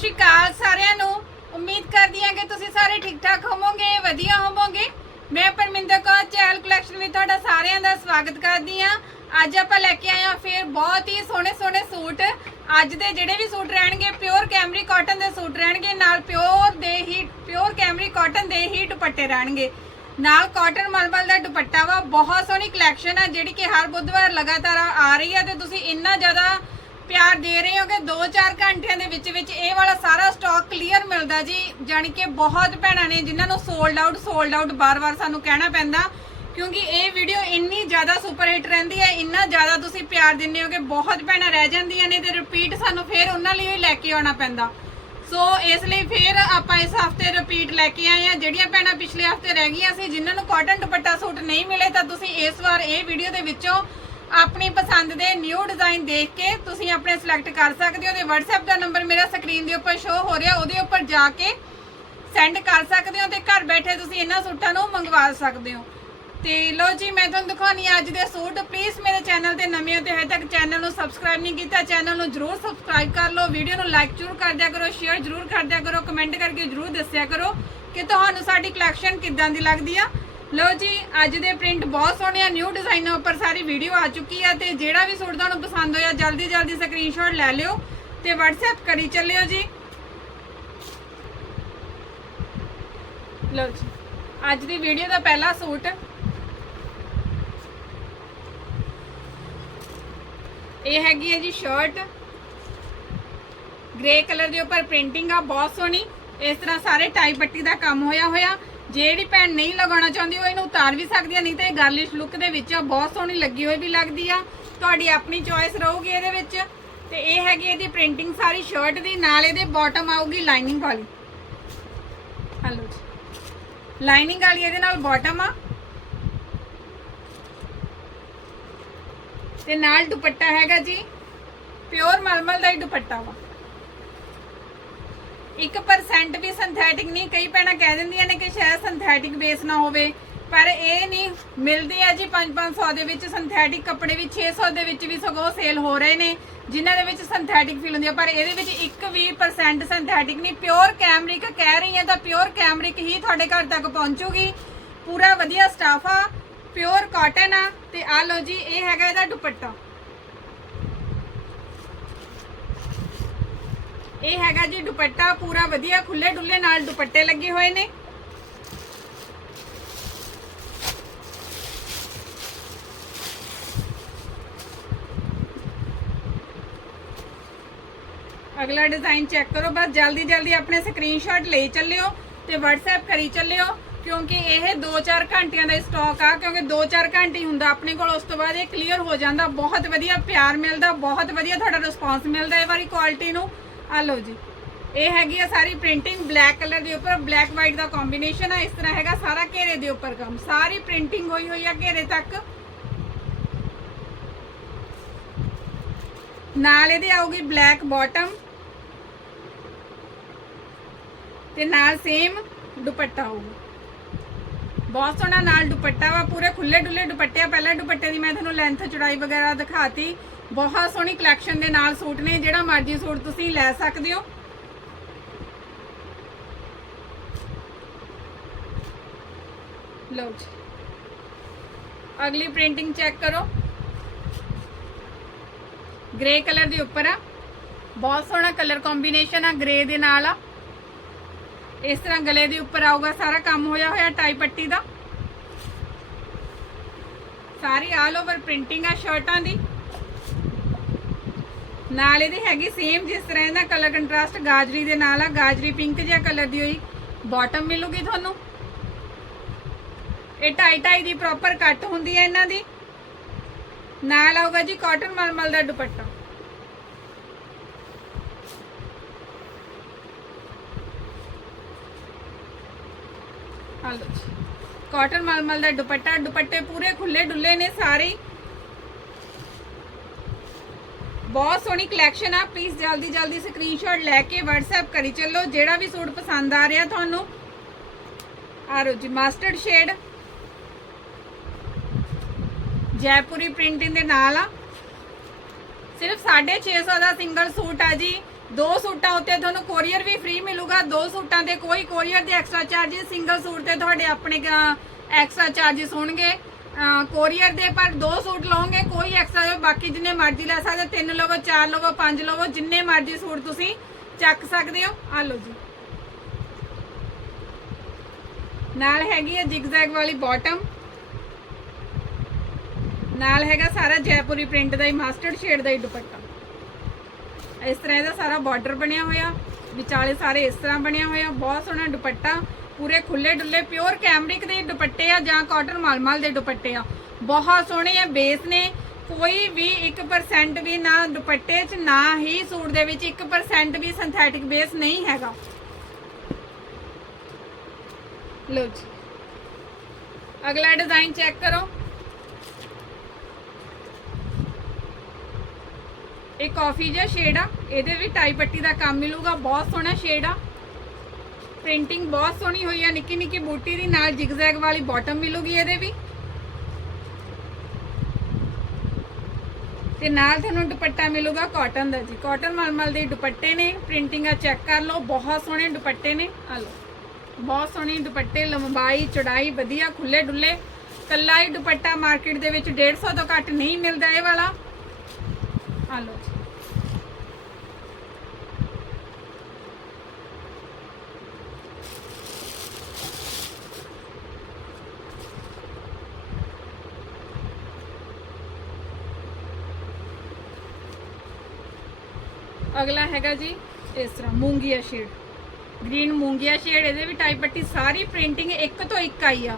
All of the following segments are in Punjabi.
ਸ਼੍ਰੀ ਅਕਾਲ ਸਾਰਿਆਂ ਨੂੰ। ਉਮੀਦ ਕਰਦੀ ਹਾਂ ਕਿ ਤੁਸੀਂ ਸਾਰੇ ਠੀਕ ਠਾਕ ਹੋਵੋਗੇ, ਵਧੀਆ ਹੋਵੋਗੇ। ਮੈਂ ਪਰਮਿੰਦਰ ਕੌਰ, ਚੈਲ ਕਲੈਕਸ਼ਨ ਵਿੱਚ ਤੁਹਾਡਾ ਸਾਰਿਆਂ ਦਾ ਸਵਾਗਤ ਕਰਦੀ ਹਾਂ। ਅੱਜ ਆਪਾਂ ਲੈ ਕੇ ਆਏ ਹਾਂ ਫਿਰ ਬਹੁਤ ਹੀ ਸੋਹਣੇ ਸੋਹਣੇ ਸੂਟ। ਅੱਜ ਦੇ ਜਿਹੜੇ ਵੀ ਸੂਟ ਰਹਿਣਗੇ ਪਿਓਰ ਕੈਮਰੀ ਕਾਟਨ ਦੇ ਸੂਟ ਰਹਿਣਗੇ, ਨਾਲ ਪਿਓਰ ਦੇ ਹੀ ਪਿਓਰ ਕੈਮਰੀ ਕਾਟਨ ਦੇ ਹੀ ਦੁਪੱਟੇ ਰਹਿਣਗੇ। ਨਾਲ ਕਾਟਨ ਮਲਮਲ ਦਾ ਦੁਪੱਟਾ ਵਾ, ਬਹੁਤ ਸੋਹਣੀ ਕਲੈਕਸ਼ਨ ਆ, ਜਿਹੜੀ ਕਿ ਹਰ ਬੁੱਧਵਾਰ ਲਗਾਤਾਰ ਆ ਰਹੀ ਹੈ ਤੇ ਤੁਸੀਂ ਇੰਨਾ ਜ਼ਿਆਦਾ ਪਿਆਰ ਦੇ ਰਹੇ ਹੋ ਕਿ 2-4 ਘੰਟਿਆਂ ਦੇ ਵਿੱਚ ਵਿੱਚ ਇਹ ਵਾਲਾ ਸਾਰਾ ਸਟਾਕ ਕਲੀਅਰ ਮਿਲਦਾ ਜੀ। ਜਾਣੀ ਕਿ ਬਹੁਤ ਭੈਣਾਂ ਨੇ ਜਿਨ੍ਹਾਂ ਨੂੰ ਸੋਲਡ ਆਊਟ ਸੋਲਡ ਆਊਟ ਬਾਰ-ਬਾਰ ਸਾਨੂੰ ਕਹਿਣਾ ਪੈਂਦਾ। ਕਿਉਂਕਿ ਇਹ ਵੀਡੀਓ ਇੰਨੀ ਜ਼ਿਆਦਾ ਸੁਪਰ ਹਿੱਟ ਰਹਿੰਦੀ ਹੈ, ਇੰਨਾ ਜ਼ਿਆਦਾ ਤੁਸੀਂ ਪਿਆਰ ਦਿੰਦੇ ਹੋ ਕਿ ਬਹੁਤ ਭੈਣਾਂ ਰਹਿ ਜਾਂਦੀਆਂ ਨੇ ਤੇ ਰਿਪੀਟ ਸਾਨੂੰ ਫੇਰ ਉਹਨਾਂ ਲਈ ਹੀ ਲੈ ਕੇ ਆਉਣਾ ਪੈਂਦਾ। ਸੋ ਇਸ ਲਈ ਫੇਰ ਆਪਾਂ ਇਸ ਹਫ਼ਤੇ ਰਿਪੀਟ ਲੈ ਕੇ ਆਏ ਆ ਜਿਹੜੀਆਂ ਭੈਣਾਂ ਪਿਛਲੇ ਹਫ਼ਤੇ ਰਹਿ ਗਈਆਂ ਸੀ, ਜਿਨ੍ਹਾਂ ਨੂੰ ਕਾਟਨ ਦੁਪੱਟਾ ਸੂਟ ਨਹੀਂ ਮਿਲੇ, ਤਾਂ ਤੁਸੀਂ ਇਸ ਵਾਰ ਇਹ ਵੀਡੀਓ ਦੇ ਵਿੱਚੋਂ ਆਪਣੀ ਪਸੰਦ ਦੇ ਨਿਊ ਡਿਜ਼ਾਈਨ ਦੇਖ ਕੇ ਤੁਸੀਂ ਆਪਣੇ ਸਿਲੈਕਟ ਕਰ ਸਕਦੇ ਹੋ ਤੇ WhatsApp ਦਾ ਨੰਬਰ ਮੇਰਾ ਸਕਰੀਨ ਦੇ ਉੱਪਰ ਸ਼ੋ ਹੋ ਰਿਹਾ, ਉਹਦੇ ਉੱਪਰ ਜਾ ਕੇ ਸੈਂਡ ਕਰ ਸਕਦੇ ਹੋ ਤੇ ਘਰ ਬੈਠੇ ਤੁਸੀਂ ਇਹਨਾਂ ਸੂਟਾਂ ਨੂੰ ਮੰਗਵਾ ਸਕਦੇ ਹੋ। ਤੇ ਲੋ ਜੀ, ਮੈਂ ਤੁਹਾਨੂੰ ਦਿਖਾਉਣੀ ਆ ਅੱਜ ਦੇ ਸੂਟ। ਪਲੀਜ਼ ਮੇਰੇ ਚੈਨਲ ਤੇ ਨਵੇਂ ਹੋ ਤੇ ਹਜੇ ਤੱਕ ਚੈਨਲ ਨੂੰ ਸਬਸਕ੍ਰਾਈਬ ਨਹੀਂ ਕੀਤਾ ਚੈਨਲ ਨੂੰ ਜਰੂਰ ਸਬਸਕ੍ਰਾਈਬ ਕਰ ਲਓ। ਵੀਡੀਓ ਨੂੰ ਲਾਈਕ ਜਰੂਰ ਕਰ ਦਿਆ ਕਰੋ ਸ਼ੇਅਰ ਜਰੂਰ ਕਰ ਦਿਆ ਕਰੋ ਕਮੈਂਟ ਕਰਕੇ ਜਰੂਰ ਦੱਸਿਆ ਕਰੋ ਕਿ ਤੁਹਾਨੂੰ ਸਾਡੀ ਕਲੈਕਸ਼ਨ ਕਿੱਦਾਂ ਦੀ ਲੱਗਦੀ ਆ। ਲਓ ਜੀ, ਅੱਜ ਦੇ ਪ੍ਰਿੰਟ ਬਹੁਤ ਸੋਹਣੇ ਆ ਨਿਊ ਡਿਜ਼ਾਈਨਾਂ ਉੱਪਰ ਸਾਰੀ ਵੀਡੀਓ ਆ ਚੁੱਕੀ ਆ ਤੇ ਜਿਹੜਾ ਵੀ ਸੂਟ ਤੁਹਾਨੂੰ ਪਸੰਦ ਹੋਇਆ ਜਲਦੀ ਜਲਦੀ ਸਕਰੀਨਸ਼ਾਟ ਲੈ ਲਿਓ ਤੇ WhatsApp ਕਰੀ ਚੱਲਿਓ ਜੀ। ਲਓ ਜੀ, ਅੱਜ ਦੀ ਵੀਡੀਓ ਦਾ ਪਹਿਲਾ ਸੂਟ। ਇਹ ਹੈਗੀ ਹੈ ਜੀ ਸ਼ਰਟ ਗ੍ਰੇ ਕਲਰ ਦੇ ਉੱਪਰ ਪ੍ਰਿੰਟਿੰਗ ਆ, ਬਹੁਤ ਸੋਹਣੀ। ਇਸ ਤਰ੍ਹਾਂ ਸਾਰੇ ਟਾਈ ਪੱਟੀ ਦਾ ਕੰਮ ਹੋਇਆ ਹੋਇਆ ਜਿਹੜੀ ਭੈਣ ਨਹੀਂ ਲਗਾਉਣਾ ਚਾਹੁੰਦੀ, ਉਹ ਇਹਨੂੰ ਉਤਾਰ ਵੀ ਸਕਦੀ ਆ, ਨਹੀਂ ਤਾਂ ਇਹ ਗਾਰਲਿਸ਼ ਲੁੱਕ ਦੇ ਵਿੱਚ ਆ, ਬਹੁਤ ਸੋਹਣੀ ਲੱਗੀ ਹੋਈ ਵੀ ਲੱਗਦੀ ਆ। ਤੁਹਾਡੀ ਆਪਣੀ ਚੋਇਸ ਰਹੂਗੀ ਇਹਦੇ ਵਿੱਚ। ਤੇ ਇਹ ਹੈਗੀ ਇਹਦੀ ਪ੍ਰਿੰਟਿੰਗ ਸਾਰੀ ਸ਼ਰਟ ਦੀ, ਨਾਲ ਇਹਦੇ ਬਾਟਮ ਆਊਗੀ ਲਾਈਨਿੰਗ ਵਾਲੀ। ਹਲੋ ਜੀ। ਲਾਈਨਿੰਗ ਵਾਲੀ ਇਹਦੇ ਨਾਲ ਬਾਟਮ ਆ। ਤੇ ਨਾਲ ਦੁਪੱਟਾ ਹੈਗਾ ਜੀ। ਪਿਓਰ ਮਲਮਲ ਦਾ ਹੀ ਦੁਪੱਟਾ ਵਾ। 1% ਵੀ ਸਿੰਥੈਟਿਕ ਨਹੀਂ, ਕਈ ਭੈਣਾਂ ਕਹਿ ਦਿੰਦੀਆਂ ਨੇ ਕਿ ਸ਼ਾਇਦ ਸਿੰਥੈਟਿਕ ਬੇਸ ਨਾ ਹੋਵੇ, ਪਰ ਇਹ ਨਹੀਂ, ਮਿਲਦੇ ਆ ਜੀ 5-500 ਦੇ ਵਿੱਚ ਸਿੰਥੈਟਿਕ ਕੱਪੜੇ ਵੀ 600 ਦੇ ਵਿੱਚ ਵੀ ਸਗੋਂ ਸੇਲ ਹੋ ਰਹੇ ਨੇ, ਜਿਨ੍ਹਾਂ ਦੇ ਵਿੱਚ ਸਿੰਥੈਟਿਕ ਫੀਲ ਹੁੰਦੀ ਆ ਪਰ ਇਹਦੇ ਵਿੱਚ 1% ਸਿੰਥੈਟਿਕ ਨਹੀਂ ਪਿਓਰ ਕੈਮਰਿਕ ਕਹਿ ਰਹੀ ਹਾਂ ਤਾਂ ਪਿਓਰ ਕੈਮਰਿਕ ਹੀ ਤੁਹਾਡੇ ਘਰ ਤੱਕ ਪਹੁੰਚੂਗੀ, ਪੂਰਾ ਵਧੀਆ ਸਟਾਫ ਆ ਪਿਓਰ ਕਾਟਨ ਆ, ਤੇ ਆ ਲਓ ਜੀ, ਇਹ ਹੈਗਾ ਇਹਦਾ ਦੁਪੱਟਾ। ਇਹ ਹੈਗਾ ਜੀ ਦੁਪੱਟਾ ਪੂਰਾ ਵਧੀਆ ਖੁੱਲੇ ਡੁੱਲੇ ਨਾਲ ਦੁਪੱਟੇ ਲੱਗੇ ਹੋਏ ਨੇ। ਅਗਲਾ ਡਿਜ਼ਾਈਨ ਚੈੱਕ ਕਰੋ, ਬਸ ਜਲਦੀ ਜਲਦੀ ਆਪਣੇ ਸਕਰੀਨਸ਼ਾਟ ਲਈ ਚੱਲਿਓ ਤੇ WhatsApp ਕਰੀ ਚੱਲਿਓ, ਕਿਉਂਕਿ ਇਹ 2-4 ਘੰਟਿਆਂ ਦਾ ਸਟਾਕ ਆ, ਕਿਉਂਕਿ 2-4 ਘੰਟੇ ਹੁੰਦਾ ਆਪਣੇ ਕੋਲ, ਉਸ ਤੋਂ ਬਾਅਦ ਇਹ ਕਲੀਅਰ ਹੋ ਜਾਂਦਾ। ਬਹੁਤ ਵਧੀਆ ਪਿਆਰ ਮਿਲਦਾ, ਬਹੁਤ ਵਧੀਆ ਤੁਹਾਡਾ ਰਿਸਪਾਂਸ ਮਿਲਦਾ ਇਹ ਵਾਰੀ ਕੁਆਲਿਟੀ ਨੂੰ। ਆ ਲਓ ਜੀ। ਇਹ ਹੈਗੀ ਆ ਸਾਰੀ ਪ੍ਰਿੰਟਿੰਗ ਬਲੈਕ ਕਲਰ ਦੇ ਉੱਪਰ। ਬਲੈਕ ਵਾਈਟ ਦਾ ਕੰਬੀਨੇਸ਼ਨ ਆ, ਇਸ ਤਰ੍ਹਾਂ ਹੈਗਾ ਸਾਰਾ ਘੇਰੇ ਦੇ ਉੱਪਰ ਕੰਮ। ਸਾਰੀ ਪ੍ਰਿੰਟਿੰਗ ਹੋਈ ਹੋਈ ਆ ਘੇਰੇ ਤੱਕ। ਨਾਲ ਇਹਦੇ ਆਊਗੀ ਬਲੈਕ ਬਾਟਮ ਤੇ ਨਾਲ ਸੇਮ ਦੁਪੱਟਾ ਹੋਊਗਾ ਬਹੁਤ ਸੋਹਣਾ ਨਾਲ ਦੁਪੱਟਾ ਵਾ, ਪੂਰੇ ਖੁੱਲੇ ਡੁੱਲੇ ਦੁਪੱਟੇ ਆ। ਪਹਿਲਾਂ ਦੁਪੱਟੇ ਦੀ ਮੈਂ ਤੁਹਾਨੂੰ ਲੈਂਥ ਚੌੜਾਈ ਵਗੈਰਾ ਦਿਖਾਤੀ। ਬਹੁਤ ਸੋਹਣੀ ਕਲੈਕਸ਼ਨ ਦੇ ਨਾਲ ਸੂਟ ਨੇ, ਜਿਹੜਾ ਮਰਜ਼ੀ ਸੂਟ ਤੁਸੀਂ ਲੈ ਸਕਦੇ ਹੋ। ਲਓ ਜੀ। ਅਗਲੀ ਪ੍ਰਿੰਟਿੰਗ ਚੈੱਕ ਕਰੋ। ਗ੍ਰੇ ਕਲਰ ਦੇ ਉੱਪਰ ਆ। ਬਹੁਤ ਸੋਹਣਾ ਕਲਰ ਕੰਬੀਨੇਸ਼ਨ ਆ ਗ੍ਰੇ ਦੇ ਨਾਲ ਆ। ਇਸ ਤਰ੍ਹਾਂ ਗਲੇ ਦੇ ਉੱਪਰ ਆਊਗਾ, ਸਾਰਾ ਕੰਮ ਹੋਇਆ ਹੋਇਆ ਟਾਈ ਪੱਟੀ ਦਾ। ਸਾਰੀ ਆਲ ਓਵਰ ਪ੍ਰਿੰਟਿੰਗ ਆ, ਸ਼ਰਟਾਂ ਦੀ। ਨਾਲ ਇਹਦੀ ਹੈਗੀ ਸੇਮ ਜਿਸ ਤਰ੍ਹਾਂ ਇਹਦਾ ਕਲਰ ਕੰਟਰਾਸਟ ਗਾਜਰੀ ਦੇ ਨਾਲ ਆ, ਗਾਜਰੀ ਪਿੰਕ ਜਿਹਾ ਕਲਰ ਦੀ ਹੋਈ। ਬਾਟਮ ਮਿਲੂਗੀ ਤੁਹਾਨੂੰ? ਇਹ ਟਾਈ ਟਾਈ ਦੀ ਪ੍ਰੋਪਰ ਕੱਟ ਹੁੰਦੀ ਹੈ ਇਹਨਾਂ ਦੀ। ਨਾਲ ਆਊਗਾ ਜੀ ਕਾਟਨ ਮਲਮਲ ਦਾ ਦੁਪੱਟਾ। ਹਲੋ ਜੀ। ਕਾਟਨ ਮਲਮਲ ਦਾ ਦੁਪੱਟਾ, ਦੁਪੱਟੇ ਪੂਰੇ ਖੁੱਲੇ ਡੁੱਲੇ ਨੇ ਸਾਰੇ ਹੀ। ਬਹੁਤ ਸੋਹਣੀ ਕਲੈਕਸ਼ਨ ਆ। ਪਲੀਜ਼ ਜਲਦੀ ਜਲਦੀ ਸਕਰੀਨਸ਼ਾਟ ਲੈ ਕੇ WhatsApp ਕਰੀ ਚੱਲੋ। ਜਿਹੜਾ ਵੀ ਸੂਟ ਪਸੰਦ ਆ ਰਿਹਾ ਤੁਹਾਨੂੰ। ਆ ਰੋ ਜੀ ਮਾਸਟਰਡ ਸ਼ੇਡ ਜੈਪੁਰੀ ਪ੍ਰਿੰਟਿੰਗ ਦੇ ਨਾਲ ਆ। ਸਿਰਫ 650 ਦਾ ਸਿੰਗਲ ਸੂਟ ਆ ਜੀ। ਦੋ ਸੂਟਾਂ ਉੱਤੇ ਤੁਹਾਨੂੰ ਕੋਰੀਅਰ ਵੀ ਫ੍ਰੀ ਮਿਲੂਗਾ। ਦੋ ਸੂਟਾਂ ਤੇ ਕੋਈ ਕੋਰੀਅਰ ਦੇ ਐਕਸਟਰਾ ਚਾਰजेस ਸਿੰਗਲ ਸੂਟ ਤੇ ਤੁਹਾਡੇ ਆਪਣੇ ਐਕਸਟਰਾ ਚਾਰजेस ਹੋਣਗੇ। ਕੋਰੀਅਰ ਦੇ ਪਰ ਦੋ ਸੂਟ ਲਓਗੇ, ਕੋਈ ਐਕਸਟਰਾ ਬਾਕੀ ਜਿੰਨੇ ਮਰਜ਼ੀ ਲੈ ਸਕਦੇ ਤਿੰਨ ਲਵੋ, ਚਾਰ ਲਵੋ, ਪੰਜ ਲਵੋ, ਜਿੰਨੇ ਮਰਜ਼ੀ ਸੂਟ ਤੁਸੀਂ ਚੱਕ ਸਕਦੇ ਹੋ। ਆ ਲਓ ਜੀ। ਨਾਲ ਹੈਗੀ ਹੈ ਜਿਗਜ਼ੈਗ ਵਾਲੀ ਬਾਟਮ ਨਾਲ ਹੈਗਾ ਸਾਰਾ ਜੈਪੁਰੀ ਪ੍ਰਿੰਟ ਦਾ ਹੀ ਮਾਸਟਰਡ ਸ਼ੇਡ ਦਾ ਹੀ ਦੁਪੱਟਾ। ਇਸ ਤਰ੍ਹਾਂ ਇਹਦਾ ਸਾਰਾ ਬਾਰਡਰ ਬਣਿਆ ਹੋਇਆ, ਵਿਚਾਲੇ ਸਾਰੇ ਇਸ ਤਰ੍ਹਾਂ ਬਣਿਆ ਹੋਇਆ, ਬਹੁਤ ਸੋਹਣਾ ਦੁਪੱਟਾ। ਪੂਰੇ ਖੁੱਲੇ ਡੁੱਲੇ ਪਿਓਰ ਕੈਮਰਿਕ ਦੇ ਦੁਪੱਟੇ ਆ ਜਾਂ ਕਾਟਨ ਮਲਮਲ ਦੇ ਦੁਪੱਟੇ ਆ। ਬਹੁਤ ਸੋਹਣੇ ਆ ਬੇਸ ਨੇ। ਕੋਈ ਵੀ 1% ਵੀ ਨਾ ਦੁਪੱਟੇ 'ਚ, ਨਾ ਹੀ ਸੂਟ ਦੇ ਵਿੱਚ 1% ਵੀ ਸਿੰਥੈਟਿਕ ਬੇਸ ਨਹੀਂ ਹੈਗਾ। ਲਓ ਜੀ। ਅਗਲਾ ਡਿਜ਼ਾਈਨ ਚੈੱਕ ਕਰੋ। ਇਹ ਕਾਫੀ ਜਿਹਾ ਸ਼ੇਡ ਆ। ਇਹਦੇ ਵੀ ਟਾਈ ਪੱਟੀ ਦਾ ਕੰਮ ਮਿਲੂਗਾ। ਬਹੁਤ ਸੋਹਣਾ ਸ਼ੇਡ ਆ। ਪ੍ਰਿੰਟਿੰਗ ਬਹੁਤ ਸੋਹਣੀ ਹੋਈ ਆ, ਨਿੱਕੀ ਨਿੱਕੀ ਬੂਟੀ ਦੀ, ਨਾਲ ਜਿਗਜ਼ੈਗ ਵਾਲੀ ਬਾਟਮ ਮਿਲੂਗੀ ਇਹਦੇ ਵੀ। ਤੇ ਨਾਲ ਤੁਹਾਨੂੰ ਦੁਪੱਟਾ ਮਿਲੂਗਾ ਕਾਟਨ ਦਾ ਜੀ। ਕਾਟਨ ਮਲਮਲ ਦੇ ਦੁਪੱਟੇ ਨੇ ਪ੍ਰਿੰਟਿੰਗ ਆ ਚੈੱਕ ਕਰ ਲਓ, ਬਹੁਤ ਸੋਹਣੇ ਦੁਪੱਟੇ ਨੇ। ਆ ਲਓ, ਬਹੁਤ ਸੋਹਣੇ ਦੁਪੱਟੇ, ਲੰਬਾਈ, ਚੌੜਾਈ, ਵਧੀਆ ਖੁੱਲੇ ਡੁੱਲੇ। ਕੱਲਾ ਹੀ ਦੁਪੱਟਾ ਮਾਰਕੀਟ ਦੇ ਵਿੱਚ 150 ਤੋਂ ਘੱਟ ਨਹੀਂ ਮਿਲਦਾ ਇਹ ਵਾਲਾ। ਆ ਲਓ ਅਗਲਾ ਹੈਗਾ ਜੀ ਇਸ ਤਰ੍ਹਾਂ ਮੂੰਗੀਆ ਸ਼ੇਡ ਗ੍ਰੀਨ ਮੂੰਗੀਆ ਸ਼ੇਡ ਇਹਦੇ ਵੀ ਟਾਈਪ ਪੱਟੀ, ਸਾਰੀ ਪ੍ਰਿੰਟਿੰਗ ਇੱਕ ਤੋਂ ਇੱਕ ਆਈ ਆ।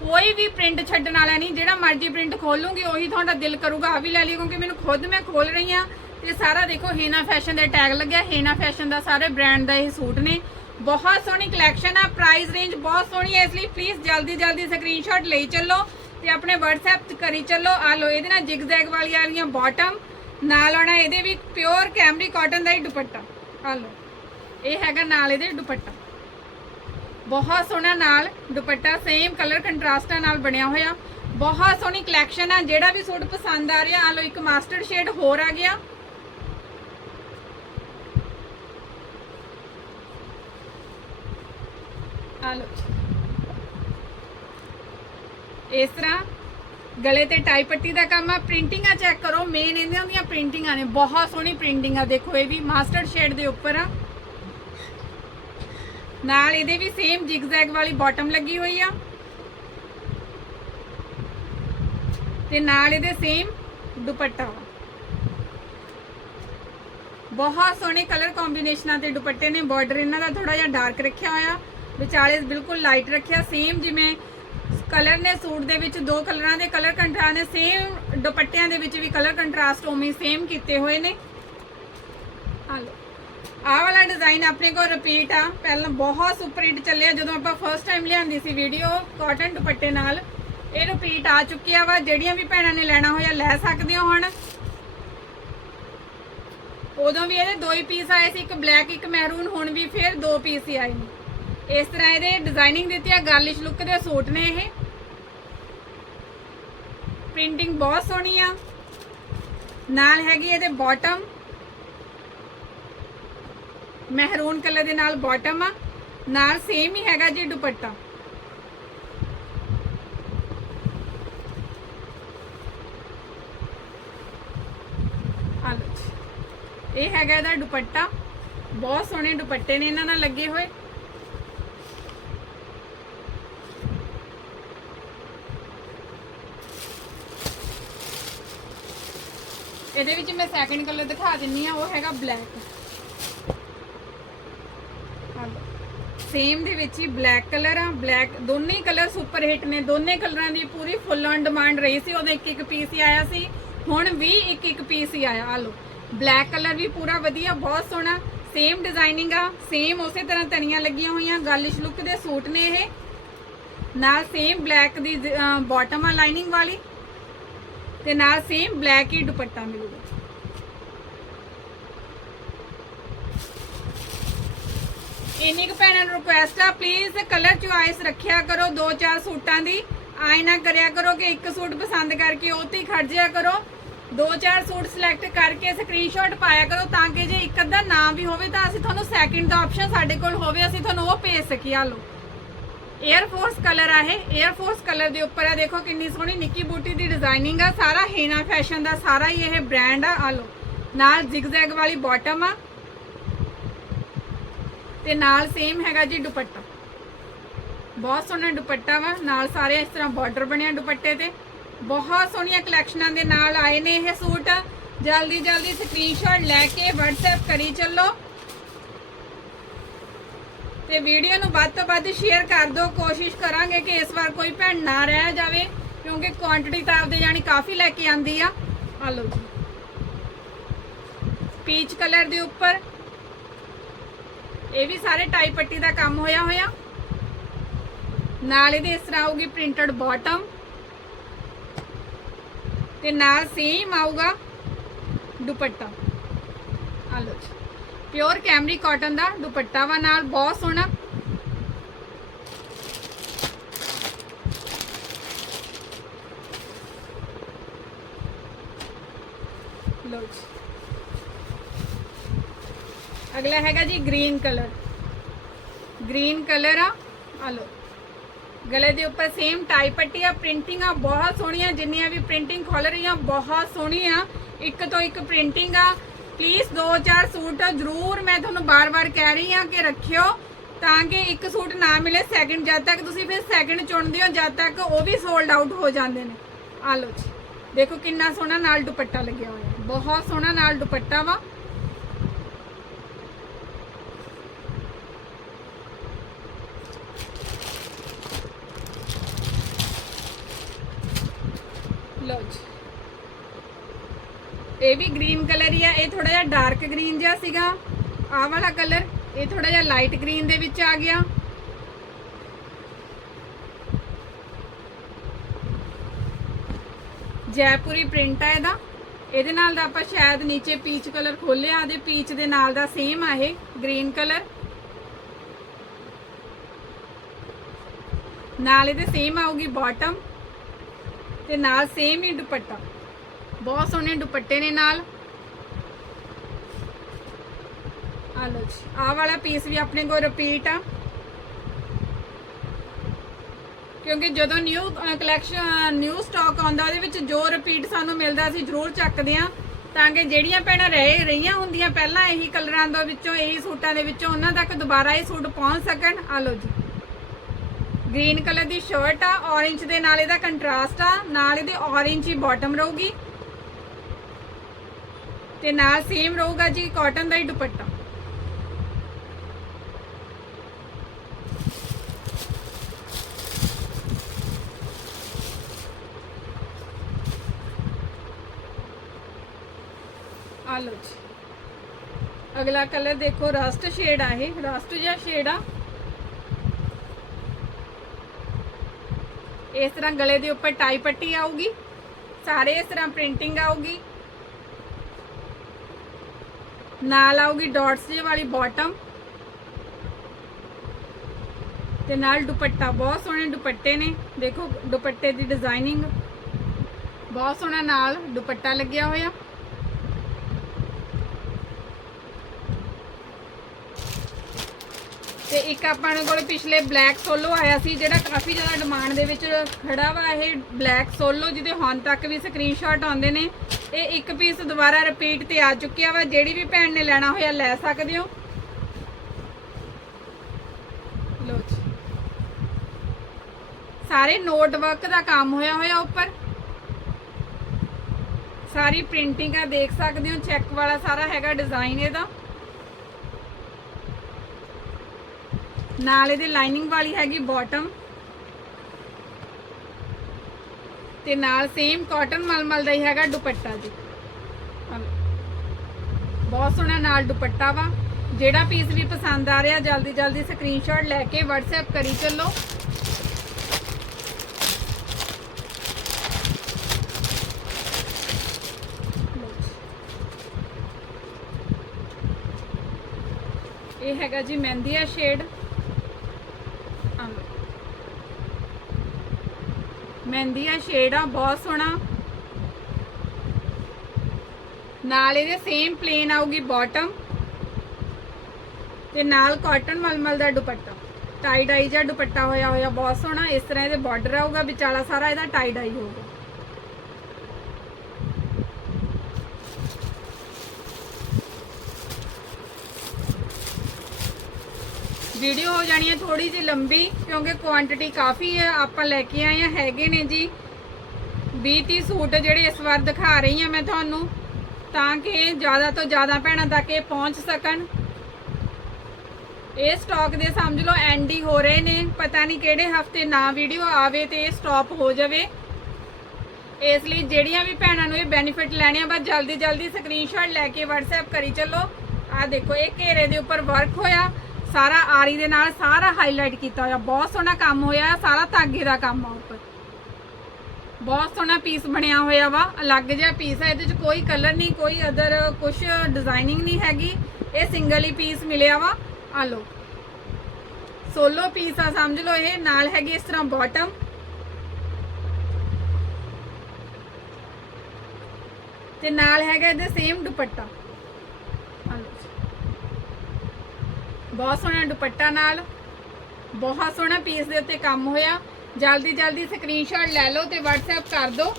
ਕੋਈ ਵੀ ਪ੍ਰਿੰਟ ਛੱਡਣ ਵਾਲਾ ਨਹੀਂ, ਜਿਹੜਾ ਮਰਜ਼ੀ ਪ੍ਰਿੰਟ ਖੋਲੂਗੀ ਉਹੀ ਤੁਹਾਡਾ ਦਿਲ ਕਰੂਗਾ ਆ ਵੀ ਲੈ ਲਈ ਕਿਉਂਕਿ ਮੈਨੂੰ ਖੁਦ ਮੈਂ ਖੋਲ ਰਹੀ ਆ। ਤੇ ਸਾਰਾ ਦੇਖੋ, ਹੇਨਾ ਫੈਸ਼ਨ ਦਾ ਟੈਗ ਲੱਗਿਆ, ਹੇਨਾ ਫੈਸ਼ਨ ਦਾ ਸਾਰੇ ਬ੍ਰਾਂਡ ਦਾ ਇਹ ਸੂਟ ਨੇ। ਬਹੁਤ ਸੋਹਣੀ ਕਲੈਕਸ਼ਨ ਆ ਪ੍ਰਾਈਸ ਰੇਂਜ ਬਹੁਤ ਸੋਹਣੀ ਹੈ ਇਸ ਲਈ ਪਲੀਜ਼ ਜਲਦੀ ਜਲਦੀ ਸਕਰੀਨਸ਼ਾਟ ਲਈ ਚੱਲੋ ਤੇ ਆਪਣੇ WhatsApp ਤੇ ਕਰੀ ਚੱਲੋ। ਆ ਲੋ ਇਹਦੇ ਨਾਲ ਜਿਗਜ਼ੈਗ ਵਾਲੀ ਆ ਰਹੀਆਂ ਬਾਟਮ ਨਾਲ ਆਉਣਾ, ਇਹਦੇ ਵੀ ਪਿਓਰ ਕੈਮਰੀ ਕਾਟਨ ਦਾ ਹੀ ਦੁਪੱਟਾ। ਆ ਲਓ। ਇਹ ਹੈਗਾ ਨਾਲ ਇਹਦੇ ਦੁਪੱਟਾ। ਬਹੁਤ ਸੋਹਣਾ ਨਾਲ ਦੁਪੱਟਾ ਸੇਮ ਕਲਰ ਕੰਟਰਾਸਟਾਂ ਨਾਲ ਬਣਿਆ ਹੋਇਆ। ਬਹੁਤ ਸੋਹਣੀ ਕਲੈਕਸ਼ਨ ਆ, ਜਿਹੜਾ ਵੀ ਸੂਟ ਪਸੰਦ ਆ ਰਿਹਾ, ਆ ਲਓ, ਇੱਕ ਮਾਸਟਰਡ ਸ਼ੇਡ ਹੋਰ ਆ ਗਿਆ। ਆ ਲੋ ਇਸ ਤਰ੍ਹਾਂ ਗਲੇ ਤੇ ਟਾਈ ਪੱਟੀ ਦਾ ਕੰਮ ਆ, ਪ੍ਰਿੰਟਿੰਗਾਂ ਚੈੱਕ ਕਰੋ ਮੇਨ ਇਹਨਾਂ ਦੀਆਂ ਪ੍ਰਿੰਟਿੰਗਾਂ ਨੇ, ਬਹੁਤ ਸੋਹਣੀ ਪ੍ਰਿੰਟਿੰਗ ਆ ਦੇਖੋ ਇਹ ਵੀ ਮਾਸਟਰਡ ਸ਼ੇਡ ਦੇ ਉੱਪਰ ਆ। ਨਾਲ ਇਹਦੇ ਵੀ ਸੇਮ ਜਿਗਜ਼ੈਗ ਵਾਲੀ ਬਾਟਮ ਲੱਗੀ ਹੋਈ ਆ। ਤੇ ਨਾਲ ਇਹਦੇ ਸੇਮ ਦੁਪੱਟਾ ਬਹੁਤ ਸੋਹਣੇ ਕਲਰ ਕੰਬੀਨੇਸ਼ਨਾਂ ਤੇ ਦੁਪੱਟੇ ਨੇ ਬਾਰਡਰ ਇਹਨਾਂ ਦਾ ਥੋੜਾ ਜਿਹਾ ਡਾਰਕ ਰੱਖਿਆ ਹੋਇਆ, ਵਿਚਾਲੇ ਬਿਲਕੁਲ ਲਾਈਟ ਰੱਖਿਆ ਸੇਮ ਜਿਵੇਂ ਕਲਰ ਨੇ ਸੂਟ ਦੇ ਵਿੱਚ ਦੋ ਕਲਰਾਂ ਦੇ ਕਲਰ ਕੰਟਰਾਸਟ ਨੇ ਸੇਮ ਦੁਪੱਟਿਆਂ ਦੇ ਵਿੱਚ ਵੀ ਕਲਰ ਕੰਟਰਾਸਟ ਉਵੇਂ ਸੇਮ ਕੀਤੇ ਹੋਏ ਨੇ। ਆ ਆਹ ਵਾਲਾ ਡਿਜ਼ਾਈਨ ਆਪਣੇ ਕੋਲ ਰਿਪੀਟ ਆ। ਪਹਿਲਾਂ ਬਹੁਤ ਸੁਪਰ ਹਿੱਟ ਚੱਲਿਆ। ਜਦੋਂ ਆਪਾਂ ਫਰਸਟ ਟਾਈਮ ਲਿਆਂਦੀ ਸੀ ਵੀਡੀਓ ਕਾਟਨ ਦੁਪੱਟੇ ਨਾਲ, ਇਹ ਰਿਪੀਟ ਆ ਚੁੱਕਿਆ ਵਾ। ਜਿਹੜੀਆਂ ਵੀ ਭੈਣਾਂ ਨੇ ਲੈਣਾ ਹੋਇਆ, ਲੈ ਸਕਦੇ ਹੋ ਹੁਣ। ਉਦੋਂ ਵੀ ਇਹਦੇ ਦੋ ਹੀ ਪੀਸ ਆਏ ਸੀ। ਇੱਕ ਬਲੈਕ ਇੱਕ ਮੈਰੂਨ ਹੁਣ ਵੀ ਫਿਰ ਦੋ ਪੀਸ ਹੀ ਆਏ ਨੇ। ਇਸ ਤਰ੍ਹਾਂ ਇਹਦੇ ਡਿਜ਼ਾਈਨਿੰਗ ਦਿੱਤੀ ਆ। ਗਾਰਲਿਸ਼ ਲੁੱਕ ਦੇ ਸੂਟ ਨੇ ਇਹ। ਪ੍ਰਿੰਟਿੰਗ ਬਹੁਤ ਸੋਹਣੀ ਆ। ਨਾਲ ਹੈਗੀ ਇਹਦੇ ਬਾਟਮ ਮਹਿਰੂਨ ਕਲਰ ਦੇ ਨਾਲ ਬਾਟਮ ਆ। ਨਾਲ ਸੇਮ ਹੀ ਹੈਗਾ ਜੀ ਦੁਪੱਟਾ। ਇਹ ਹੈਗਾ ਇਹਦਾ ਦੁਪੱਟਾ। ਬਹੁਤ ਸੋਹਣੇ ਦੁਪੱਟੇ ਨੇ, ਇਹਨਾਂ ਨਾਲ ਲੱਗੇ ਹੋਏ। ਇਹਦੇ ਵਿੱਚ ਮੈਂ ਸੈਕਿੰਡ ਕਲਰ ਦਿਖਾ ਦਿੰਨੀ ਆ, ਉਹ ਹੈਗਾ ਬਲੈਕ ਸੇਮ ਦੇ ਵਿੱਚ ਹੀ ਬਲੈਕ ਕਲਰ ਆ ਬਲੈਕ ਦੋਨੇ ਹੀ ਕਲਰ ਸੁਪਰ ਹਿੱਟ ਨੇ, ਦੋਨੇ ਕਲਰਾਂ ਦੀ ਪੂਰੀ ਫੁੱਲ ਔਨ ਡਿਮਾਂਡ ਰਹੀ ਸੀ, ਉਹਦਾ ਇੱਕ ਇੱਕ ਪੀਸ ਹੀ ਆਇਆ ਸੀ, ਹੁਣ ਵੀ ਇੱਕ ਇੱਕ ਪੀਸ ਹੀ ਆਇਆ, ਆ ਲੋ ਬਲੈਕ ਕਲਰ ਵੀ ਪੂਰਾ ਵਧੀਆ, ਬਹੁਤ ਸੋਹਣਾ ਸੇਮ ਡਿਜ਼ਾਈਨਿੰਗ ਆ ਸੇਮ ਉਸੇ ਤਰ੍ਹਾਂ ਤਣੀਆਂ ਲੱਗੀਆਂ ਹੋਈਆਂ ਗਾਲਿਸ਼ ਲੁੱਕ ਦੇ ਸੂਟ ਨੇ ਇਹ। ਨਾਲ ਸੇਮ ਬਲੈਕ ਦੀ ਬਾਟਮ ਆ ਲਾਈਨਿੰਗ ਵਾਲੀ ਤੇ ਨਾਲ ਸੇਮ ਬਲੈਕ ਹੀ ਦੁਪੱਟਾ ਮਿਲੂਗਾ। ਇੰਨੀ ਕੁ ਭੈਣਾਂ ਨੂੰ ਰਿਕੁਐਸਟ ਆ ਪਲੀਜ਼ ਕਲਰ ਚੁਆਇਸ ਰੱਖਿਆ ਕਰੋ ਦੋ ਚਾਰ ਸੂਟਾਂ ਦੀ। ਆਏ ਨਾ ਕਰਿਆ ਕਰੋ ਕਿ ਇੱਕ ਸੂਟ ਪਸੰਦ ਕਰਕੇ ਉਹ ਤੇ ਹੀ ਖੜ ਜਿਆ ਕਰੋ। ਦੋ ਚਾਰ ਸੂਟ ਸਿਲੈਕਟ ਕਰਕੇ ਸਕਰੀਨਸ਼ਾਟ ਪਾਇਆ ਕਰੋ ਤਾਂ ਕਿ ਜੇ ਇੱਕ ਅੱਧਾ ਨਾਮ ਵੀ ਹੋਵੇ ਤਾਂ ਅਸੀਂ ਤੁਹਾਨੂੰ ਸੈਕਿੰਡ ਦਾ ਆਪਸ਼ਨ ਸਾਡੇ ਕੋਲ ਹੋਵੇ, ਅਸੀਂ ਤੁਹਾਨੂੰ ਉਹ ਭੇਜ ਸਕੀਏ ਆ ਲਓ 에ਅਰ ਫੋਰਸ ਕਲਰ ਆ ਇਹ। 에ਅਰ ਫੋਰਸ ਕਲਰ ਦੇ ਉੱਪਰ ਆ। ਦੇਖੋ ਕਿੰਨੀ ਸੋਹਣੀ ਨਿੱਕੀ ਬੂਟੀ ਦੀ ਡਿਜ਼ਾਈਨਿੰਗ ਆ। ਸਾਰਾ ਹੇਨਾ ਫੈਸ਼ਨ ਦਾ, ਸਾਰਾ ਹੀ ਇਹ ਬ੍ਰਾਂਡ ਆ। ਆ ਲਓ। ਨਾਲ ਜ਼ਿਗਜ਼ੈਗ ਵਾਲੀ ਬਾਟਮ ਆ। ਤੇ ਨਾਲ ਸੇਮ ਹੈਗਾ ਜੀ ਦੁਪੱਟਾ। ਬਹੁਤ ਸੋਹਣਾ ਦੁਪੱਟਾ ਵਾ। ਨਾਲ ਸਾਰੇ ਇਸ ਤਰ੍ਹਾਂ ਬਾਰਡਰ ਬਣਿਆ ਦੁਪੱਟੇ ਤੇ। ਬਹੁਤ ਸੋਹਣੀਆਂ ਕਲੈਕਸ਼ਨਾਂ ਦੇ ਨਾਲ ਆਏ ਨੇ ਇਹ ਸੂਟ। ਜਲਦੀ ਜਲਦੀ ਸਕਰੀਨਸ਼ਾਟ ਲੈ ਕੇ WhatsApp ਕਰੀ ਚੱਲੋ। ਤੇ ਵੀਡੀਓ ਨੂੰ ਵੱਧ ਤੋਂ ਵੱਧ ਸ਼ੇਅਰ ਕਰ ਦਿਓ। ਕੋਸ਼ਿਸ਼ ਕਰਾਂਗੇ ਕਿ ਇਸ ਵਾਰ ਕੋਈ ਭੈਣ ਨਾ ਰਹਿ ਜਾਵੇ, ਕਿਉਂਕਿ ਕੁਆਂਟੀਟੀ ਤਾਂ ਆਪਦੇ ਜਾਨੀ ਕਾਫੀ ਲੈ ਕੇ ਆਂਦੀ ਆ। ਆ ਲਓ ਜੀ। ਪੀਚ ਕਲਰ ਦੇ ਉੱਪਰ। ਇਹ ਵੀ ਸਾਰੇ ਟਾਈ ਪੱਟੀ ਦਾ ਕੰਮ ਹੋਇਆ ਹੋਇਆ। ਨਾਲ ਇਹਦੇ ਇਸ ਤਰ੍ਹਾਂ ਆਊਗੀ ਪ੍ਰਿੰਟਡ ਬਾਟਮ ਤੇ ਨਾਲ ਸੇਮ ਆਊਗਾ ਦੁਪੱਟਾ। ਆ ਲਓ ਜੀ। ਪਿਓਰ ਕੈਮਰੀ ਕਾਟਨ ਦਾ ਦੁਪੱਟਾ ਵਾ ਨਾਲ, ਬਹੁਤ ਸੋਹਣਾ। ਲਓ ਜੀ। ਅਗਲਾ ਹੈਗਾ ਜੀ ਗ੍ਰੀਨ ਕਲਰ। ਗ੍ਰੀਨ ਕਲਰ ਆ ਆ ਲਓ। ਗਲੇ ਦੇ ਉੱਪਰ ਸੇਮ ਟਾਈ ਪੱਟੀ ਆ ਪ੍ਰਿੰਟਿੰਗ ਆ ਬਹੁਤ ਸੋਹਣੀਆਂ, ਜਿੰਨੀਆਂ ਵੀ ਪ੍ਰਿੰਟਿੰਗ ਖੋਲ ਰਹੀਆਂ, ਬਹੁਤ ਸੋਹਣੀਆਂ। ਇੱਕ ਤੋਂ ਇੱਕ ਪ੍ਰਿੰਟਿੰਗ ਆ ਪਲੀਜ਼ ਦੋ ਚਾਰ ਸੂਟ ਜ਼ਰੂਰ ਮੈਂ ਤੁਹਾਨੂੰ ਬਾਰ-ਬਾਰ ਕਹਿ ਰਹੀ ਹਾਂ ਕਿ ਰੱਖਿਓ, ਤਾਂ ਕਿ ਇੱਕ ਸੂਟ ਨਾ ਮਿਲੇ ਸੈਕਿੰਡ ਜਦ ਤੱਕ ਤੁਸੀਂ ਫਿਰ ਸੈਕਿੰਡ ਚੁਣਦੇ ਹੋ, ਜਦ ਤੱਕ ਉਹ ਵੀ ਸੋਲਡ ਆਊਟ ਹੋ ਜਾਂਦੇ ਨੇ। ਆ ਲਓ ਜੀ, ਦੇਖੋ ਕਿੰਨਾ ਸੋਹਣਾ ਨਾਲ ਦੁਪੱਟਾ ਲੱਗਿਆ ਹੋਇਆ। ਬਹੁਤ ਸੋਹਣਾ ਨਾਲ ਦੁਪੱਟਾ ਵਾ ਲਓ ਜੀ ਇਹ ਵੀ ਗ੍ਰੀਨ ਕਲਰ ਹੀ ਆ, ਇਹ ਥੋੜਾ ਜਿਹਾ ਡਾਰਕ ਗ੍ਰੀਨ ਜਿਹਾ ਸੀਗਾ। ਆਹ ਵਾਲਾ ਕਲਰ, ਇਹ ਥੋੜਾ ਜਿਹਾ ਲਾਈਟ ਗ੍ਰੀਨ ਦੇ ਵਿੱਚ ਆ ਗਿਆ। ਜੈਪੁਰੀ ਪ੍ਰਿੰਟ ਆ ਇਹਦਾ। ਇਹਦੇ ਨਾਲ ਦਾ ਆਪਾਂ ਸ਼ਾਇਦ ਨੀਚੇ ਪੀਚ ਕਲਰ ਖੋਲਿਆ ਆਦੇ ਪੀਚ ਦੇ ਨਾਲ ਦਾ ਸੇਮ ਆ ਇਹ, ਗ੍ਰੀਨ ਕਲਰ। ਨਾਲ ਇਹਦੇ ਸੇਮ ਆਊਗੀ ਬਾਟਮ ਤੇ ਨਾਲ ਸੇਮ ਹੀ ਦੁਪੱਟਾ। ਬਹੁਤ ਸੋਹਣੇ ਦੁਪੱਟੇ ਨੇ ਨਾਲ। ਆ ਲਓ ਜੀ, ਆਹ ਵਾਲਾ ਪੀਸ ਵੀ ਆਪਣੇ ਕੋਲ ਰਿਪੀਟ ਆ। ਕਿਉਂਕਿ ਜਦੋਂ ਨਿਊ ਕਲੈਕਸ਼ਨ ਨਿਊ ਸਟਾਕ ਆਉਂਦਾ, ਉਹਦੇ ਵਿੱਚ ਜੋ ਰਿਪੀਟ ਸਾਨੂੰ ਮਿਲਦਾ, ਅਸੀਂ ਜ਼ਰੂਰ ਚੱਕਦੇ ਆ ਤਾਂ ਕਿ ਜਿਹੜੀਆਂ ਭੈਣਾਂ ਰਹਿ ਰਹੀਆਂ ਹੁੰਦੀਆਂ ਪਹਿਲਾਂ ਇਹੀ ਕਲਰਾਂ ਦੇ ਵਿੱਚੋਂ, ਇਹੀ ਸੂਟਾਂ ਦੇ ਵਿੱਚੋਂ, ਉਹਨਾਂ ਤੱਕ ਦੁਬਾਰਾ ਇਹ ਸੂਟ ਪਹੁੰਚ ਸਕਣ। ਆ ਲਓ ਜੀ। ਗ੍ਰੀਨ ਕਲਰ ਦੀ ਸ਼ਰਟ ਆ, orange ਦੇ ਨਾਲ ਇਹਦਾ ਕੰਟਰਾਸਟ ਆ, ਨਾਲ ਇਹਦੇ orange ਹੀ ਬਾਟਮ ਰਹੂਗੀ। ਤੇ ਨਾਲ ਸੇਮ ਰਹੂਗਾ ਜੀ ਕਾਟਨ ਦਾ ਹੀ ਦੁਪੱਟਾ। ਆ ਲਓ ਜੀ। ਅਗਲਾ ਕਲਰ ਦੇਖੋ ਰਸਟ ਸ਼ੇਡ ਆ ਇਹ ਰਸਟ ਜਿਹਾ ਸ਼ੇਡ ਆ। ਇਸ ਤਰ੍ਹਾਂ ਗਲੇ ਦੇ ਉੱਪਰ ਟਾਈ ਪੱਟੀ ਆਊਗੀ, ਸਾਰੇ ਇਸ ਤਰ੍ਹਾਂ ਪ੍ਰਿੰਟਿੰਗ ਆਊਗੀ। ਨਾਲ ਆਊਗੀ ਡਾਟਸ ਜਿਹੇ ਵਾਲੀ ਬਾਟਮ ਤੇ ਨਾਲ ਦੁਪੱਟਾ, ਬਹੁਤ ਸੋਹਣੇ ਦੁਪੱਟੇ ਨੇ। ਦੇਖੋ ਦੁਪੱਟੇ ਦੀ ਡਿਜ਼ਾਈਨਿੰਗ ਬਹੁਤ ਸੋਹਣਾ ਨਾਲ ਦੁਪੱਟਾ ਲੱਗਿਆ ਹੋਇਆ। ਤੇ ਇੱਕ ਆਪਾਂ ਕੋਲ ਪਿਛਲੇ ਬਲੈਕ ਸੋਲੋ ਆਇਆ ਸੀ, ਜਿਹੜਾ ਕਾਫੀ ਜ਼ਿਆਦਾ ਡਿਮਾਂਡ ਦੇ ਵਿੱਚ ਖੜਾ ਵਾ, ਇਹ ਬਲੈਕ ਸੋਲੋ ਜਿਹਦੇ ਹੁਣ ਤੱਕ ਵੀ ਸਕਰੀਨਸ਼ਾਟ ਆਉਂਦੇ ਨੇ। ਇਹ ਇੱਕ ਪੀਸ ਦੁਬਾਰਾ ਰਿਪੀਟ ਤੇ ਆ ਚੁੱਕਿਆ ਵਾ, ਜਿਹੜੀ ਵੀ ਭੈਣ ਨੇ ਲੈਣਾ ਹੋਇਆ ਲੈ ਸਕਦੇ ਹੋ। ਲੋ ਜੀ। ਸਾਰੇ ਨੋਟ ਵਰਕ ਦਾ ਕੰਮ ਹੋਇਆ ਹੋਇਆ ਉੱਪਰ। ਸਾਰੀ ਪ੍ਰਿੰਟਿੰਗ ਆ ਦੇਖ ਸਕਦੇ ਹੋ ਚੈੱਕ ਵਾਲਾ ਸਾਰਾ ਹੈਗਾ ਡਿਜ਼ਾਈਨ ਇਹਦਾ। ਨਾਲ ਇਹਦੇ ਲਾਈਨਿੰਗ ਵਾਲੀ ਹੈਗੀ ਬਾਟਮ ਤੇ ਨਾਲ ਸੇਮ ਕਾਟਨ ਮਲਮਲ ਦਾ ਹੀ ਹੈਗਾ ਦੁਪੱਟਾ ਜੀ। ਬਹੁਤ ਸੋਹਣਾ ਨਾਲ ਦੁਪੱਟਾ ਵਾ। ਜਿਹੜਾ ਪੀਸ ਵੀ ਪਸੰਦ ਆ ਰਿਹਾ, ਜਲਦੀ ਜਲਦੀ ਸਕਰੀਨਸ਼ਾਟ ਲੈ ਕੇ WhatsApp ਕਰੀ ਚੱਲੋ। ਇਹ ਹੈਗਾ ਜੀ ਮਹਿੰਦੀਆ ਸ਼ੇਡ ਮਹਿੰਦੀਆ ਸ਼ੇਡ ਆ, ਬਹੁਤ ਸੋਹਣਾ। ਨਾਲ ਇਹਦੇ ਸੇਮ ਪਲੇਨ ਆਊਗੀ ਬਾਟਮ ਤੇ ਨਾਲ ਕਾਟਨ ਮਲਮਲ ਦਾ ਦੁਪੱਟਾ। ਟਾਈ ਡਾਈ ਜਿਹਾ ਦੁਪੱਟਾ ਹੋਇਆ ਹੋਇਆ, ਬਹੁਤ ਸੋਹਣਾ। ਇਸ ਤਰ੍ਹਾਂ ਇਹਦੇ ਬਾਰਡਰ ਆਊਗਾ, ਵਿਚਾਲਾ ਸਾਰਾ ਇਹਦਾ ਟਾਈ ਡਾਈ ਹੋਊਗਾ। ਵੀਡੀਓ ਹੋ ਜਾਣੀ ਹੈ ਥੋੜੀ ਜਿਹੀ ਲੰਬੀ, ਕਿਉਂਕਿ ਕੁਆਂਟੀਟੀ ਕਾਫੀ ਹੈ, ਆਪਾਂ ਲੈ ਕੇ ਆਏ ਆ ਹੈਗੇ ਨੇ ਜੀ। 20 30 ਸੂਟ ਜਿਹੜੇ ਇਸ ਵਾਰ ਦਿਖਾ ਰਹੀ ਹਾਂ ਮੈਂ ਤੁਹਾਨੂੰ, ਤਾਂ ਕਿ ਜ਼ਿਆਦਾ ਤੋਂ ਜ਼ਿਆਦਾ ਭੈਣਾਂ ਤੱਕ ਇਹ ਪਹੁੰਚ ਸਕਣ। ਇਹ ਸਟਾਕ ਦੇ ਸਮਝ ਲਓ ਐਂਡ ਹੀ ਹੋ ਰਹੇ ਨੇ, ਪਤਾ ਨਹੀਂ ਕਿਹੜੇ ਹਫ਼ਤੇ ਨਾ ਵੀਡੀਓ ਆਵੇ ਤੇ ਇਹ ਸਟਾਪ ਹੋ ਜਾਵੇ। ਇਸ ਲਈ ਜਿਹੜੀਆਂ ਵੀ ਭੈਣਾਂ ਨੂੰ ਇਹ ਬੈਨੀਫਿਟ ਲੈਣੇ ਆ ਬਸ ਜਲਦੀ ਜਲਦੀ ਸਕਰੀਨਸ਼ਾਟ ਲੈ ਕੇ WhatsApp ਕਰੀ ਚੱਲੋ। ਆ ਦੇਖੋ, ਇਹ ਘੇਰੇ ਦੇ ਉੱਪਰ ਵਰਕ ਹੋਇਆ। ਸਾਰਾ ਆਰੀ ਦੇ ਨਾਲ ਸਾਰਾ ਹਾਈਲਾਈਟ ਕੀਤਾ ਹੋਇਆ। ਬਹੁਤ ਸੋਹਣਾ ਕੰਮ ਹੋਇਆ, ਸਾਰਾ ਧਾਗੇ ਦਾ ਕੰਮ ਆ ਉੱਪਰ। ਬਹੁਤ ਸੋਹਣਾ ਪੀਸ ਬਣਿਆ ਹੋਇਆ ਵਾ, ਅਲੱਗ ਜਿਹਾ ਪੀਸ ਹੈ ਇਹਦੇ ਵਿੱਚ ਕੋਈ ਕਲਰ ਨਹੀਂ, ਕੋਈ ਅਦਰ ਕੁਝ ਡਿਜ਼ਾਈਨਿੰਗ ਨਹੀਂ ਹੈਗੀ। ਇਹ ਸਿੰਗਲ ਹੀ ਪੀਸ ਮਿਲਿਆ ਵਾ। ਆ ਲਓ। ਸੋਲੋ ਪੀਸ ਆ, ਸਮਝ ਲਓ ਇਹ। ਨਾਲ ਹੈਗੀ ਇਸ ਤਰ੍ਹਾਂ ਬਾਟਮ ਤੇ ਨਾਲ ਹੈਗਾ ਇਹਦੇ ਸੇਮ ਦੁਪੱਟਾ ਆ ਲਓ ਜੀ। ਬਹੁਤ ਸੋਹਣਾ ਦੁਪੱਟਾ ਨਾਲ, ਬਹੁਤ ਸੋਹਣਾ ਪੀਸ ਦੇ ਉੱਤੇ ਕੰਮ ਹੋਇਆ। ਜਲਦੀ ਜਲਦੀ ਸਕਰੀਨਸ਼ਾਟ ਲੈ ਲਓ ਤੇ WhatsApp ਕਰ ਦਿਓ।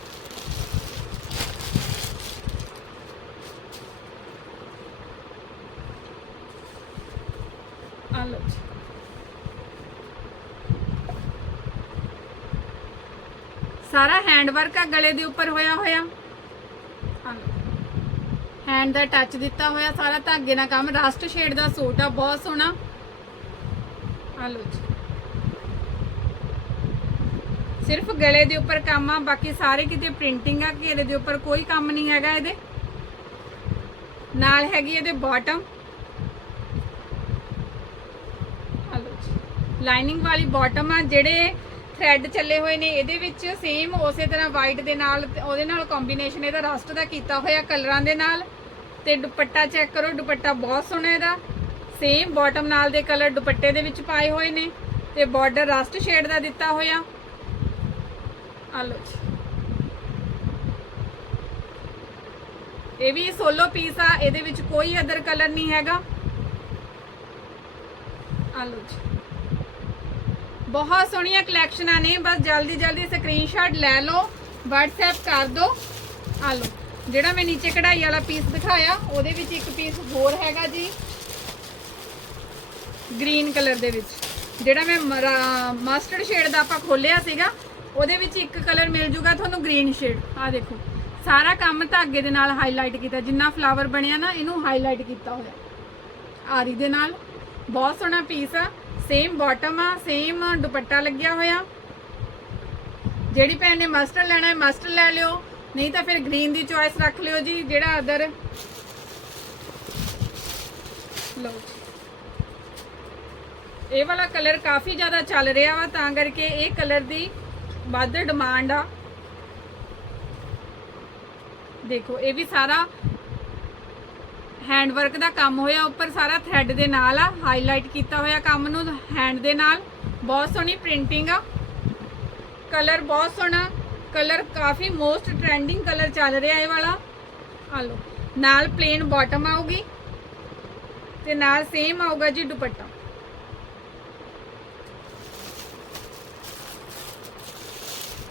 ਆ ਲਓ ਸਾਰਾ ਹੈਂਡ ਵਰਕ ਆ ਗਲੇ ਦੇ ਉੱਪਰ ਹੋਇਆ ਹੋਇਆ ਹੈਂਡ ਦਾ ਟੱਚ ਦਿੱਤਾ ਹੋਇਆ, ਸਾਰਾ ਧਾਗੇ ਨਾਲ ਕੰਮ ਰਸਟ ਸ਼ੇਡ ਦਾ ਸੂਟ ਆ, ਬਹੁਤ ਸੋਹਣਾ। ਆ ਲਓ ਜੀ। ਸਿਰਫ ਗਲੇ ਦੇ ਉੱਪਰ ਕੰਮ ਆ, ਬਾਕੀ ਸਾਰੇ ਕਿਤੇ ਪ੍ਰਿੰਟਿੰਗ ਆ, ਘੇਰੇ ਦੇ ਉੱਪਰ ਕੋਈ ਕੰਮ ਨਹੀਂ ਹੈਗਾ ਇਹਦੇ। ਨਾਲ ਹੈਗੀ ਇਹਦੇ ਬਾਟਮ ਲਾਈਨਿੰਗ ਵਾਲੀ ਬਾਟਮ ਆ, ਜਿਹੜੇ ਥ੍ਰੈਡ ਚੱਲੇ ਹੋਏ ਨੇ, ਇਹਦੇ ਵਿੱਚ ਸੇਮ ਉਸੇ ਤਰ੍ਹਾਂ ਵਾਈਟ ਦੇ ਨਾਲ ਉਹਦੇ ਨਾਲ ਕੰਬੀਨੇਸ਼ਨ ਇਹਦਾ ਰਸਟ ਦਾ ਕੀਤਾ ਹੋਇਆ ਕਲਰਾਂ ਦੇ ਨਾਲ। ਤੇ ਦੁਪੱਟਾ ਚੈੱਕ ਕਰੋ, ਦੁਪੱਟਾ ਬਹੁਤ ਸੋਹਣਾ ਇਹਦਾ। ਸੇਮ ਬਾਟਮ ਨਾਲ ਦੇ ਕਲਰ ਦੁਪੱਟੇ ਦੇ ਵਿੱਚ ਪਾਏ ਹੋਏ ਨੇ ਤੇ ਬਾਰਡਰ ਰਸਟ ਸ਼ੇਡ ਦਾ ਦਿੱਤਾ ਹੋਇਆ। ਆ ਲਓ ਜੀ। ਇਹ ਵੀ ਸੋਲੋ ਪੀਸ ਆ, ਇਹਦੇ ਵਿੱਚ ਕੋਈ ਅਦਰ ਕਲਰ ਨਹੀਂ ਹੈਗਾ। ਆ ਲਓ ਜੀ। ਬਹੁਤ ਸੋਹਣੀਆਂ ਕਲੈਕਸ਼ਨਾਂ ਨੇ। ਬਸ ਜਲਦੀ ਜਲਦੀ ਸਕਰੀਨਸ਼ਾਟ ਲੈ ਲਓ, WhatsApp ਕਰ ਦਿਓ ਆ ਲਓ, ਜਿਹੜਾ ਮੈਂ ਨੀਚੇ ਕਢਾਈ ਵਾਲਾ ਪੀਸ ਦਿਖਾਇਆ, ਉਹਦੇ ਵਿੱਚ ਇੱਕ ਪੀਸ ਹੋਰ ਹੈਗਾ ਜੀ। ਗ੍ਰੀਨ ਕਲਰ ਦੇ ਵਿੱਚ। ਜਿਹੜਾ ਮੈਂ ਮਸਟਰਡ ਸ਼ੇਡ ਦਾ ਆਪਾਂ ਖੋਲਿਆ ਸੀਗਾ, ਉਹਦੇ ਵਿੱਚ ਇੱਕ ਕਲਰ ਮਿਲ ਜੂਗਾ ਤੁਹਾਨੂੰ ਗ੍ਰੀਨ ਸ਼ੇਡ ਆ ਦੇਖੋ, ਸਾਰਾ ਕੰਮ ਧਾਗੇ ਦੇ ਨਾਲ ਹਾਈਲਾਈਟ ਕੀਤਾ, ਜਿੰਨਾ ਫਲਾਵਰ ਬਣਿਆ ਨਾ, ਇਹਨੂੰ ਹਾਈਲਾਈਟ ਕੀਤਾ ਹੋਇਆ। ਆਰੀ ਦੇ ਨਾਲ। ਬਹੁਤ ਸੋਹਣਾ ਪੀਸ ਆ। ਸੇਮ ਬਾਟਮ ਆ ਸੇਮ ਦੁਪੱਟਾ ਲੱਗਿਆ ਹੋਇਆ। ਜਿਹੜੀ ਭੈਣ ਨੇ ਮਸਟਰ ਲੈਣਾ ਹੈ ਮਸਟਰ ਲੈ ਲਿਓ। ਨਹੀਂ ਤਾਂ ਫਿਰ ਗ੍ਰੀਨ ਦੀ ਚੋਇਸ ਰੱਖ ਲਿਓ ਜੀ, ਜਿਹੜਾ ਅਦਰ ਲਓ ਜੀ। ਇਹ ਵਾਲਾ ਕਲਰ ਕਾਫੀ ਜ਼ਿਆਦਾ ਚੱਲ ਰਿਹਾ ਵਾ, ਤਾਂ ਕਰਕੇ ਇਹ ਕਲਰ ਦੀ ਵੱਧ ਡਿਮਾਂਡ ਆ। ਦੇਖੋ, ਇਹ ਵੀ ਸਾਰਾ ਹੈਂਡ ਵਰਕ ਦਾ ਕੰਮ ਹੋਇਆ, ਉੱਪਰ ਸਾਰਾ ਥ੍ਰੈਡ ਦੇ ਨਾਲ ਆ ਹਾਈਲਾਈਟ ਕੀਤਾ ਹੋਇਆ ਕੰਮ ਨੂੰ ਹੈਂਡ ਦੇ ਨਾਲ। ਬਹੁਤ ਸੋਹਣੀ ਪ੍ਰਿੰਟਿੰਗ ਆ। ਕਲਰ ਬਹੁਤ ਸੋਹਣਾ ਕਲਰ ਕਾਫੀ ਮੋਸਟ ਟ੍ਰੈਂਡਿੰਗ ਕਲਰ ਚੱਲ ਰਿਹਾ ਇਹ ਵਾਲਾ। ਆ ਲਓ, ਨਾਲ ਪਲੇਨ ਬਾਟਮ ਆਊਗੀ ਤੇ ਨਾਲ ਸੇਮ ਆਊਗਾ ਜੀ ਦੁਪੱਟਾ।